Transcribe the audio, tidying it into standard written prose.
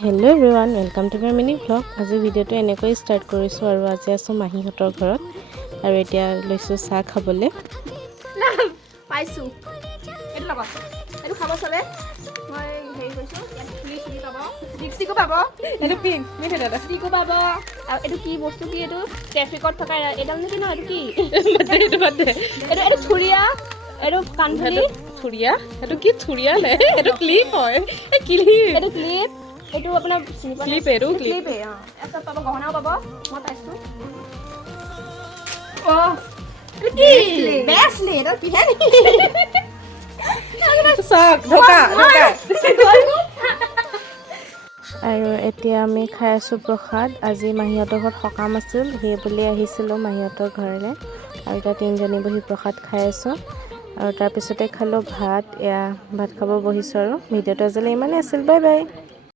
Hello' everyone, welcome to my mini vlog. আজি ভিডিঅ'টো এনেকৈ ষ্টাৰ্ট কৰিছোঁ আৰু আজি আছোঁ মাহীহঁতৰ ঘৰত আৰু এতিয়া লৈছোঁ চাহ খাবলৈ। পাইছোঁ এইটো ল'ব, এইটো খাব চবে। মই হেৰি কৰিছোঁ, চুলি পাব, লিপষ্টিকো পাব, এইটো পিংক লিপষ্টিকো পাব। আৰু এইটো কি বস্তু, কি এইটো ট্ৰেফিকত থকা এডাল নেকি? ন এইটো কি? এইটো থুৰীয়া, এইটো কাণফুলি। থুৰীয়া? সেইটো কি থুৰীয়া নে? সেইটো ক্লিপ হয়। ক্লিপ, এইটো ক্লিপ, এইটো আপোনাৰ চিনি পোৱা নাই? এইটো ক্লিপ। ক্লিপেই, অঁ। তাৰপিছত পাব, গহনাও পাব। মই পাইছোঁ। অ' এইটো কি? বেছলি, এইটো পিন্ধে নেকি? চাওক, ঢকা ঢকা। আৰু এতিয়া আমি খাই আছোঁ প্ৰসাদ। আজি মাহীহঁতৰ ঘৰত সকাম আছিল, সেই বুলি আহিছিলোঁ মাহীহঁতৰ ঘৰলৈ। আৰু এতিয়া তিনিজনী বহি প্ৰসাদ খাই আছোঁ। আৰু তাৰপিছতে খালোঁ ভাত। এয়া ভাত খাব বহিছোঁ আৰু ভিডিঅ'টো আজিলৈ ইমানেই আছিল। Bye bye.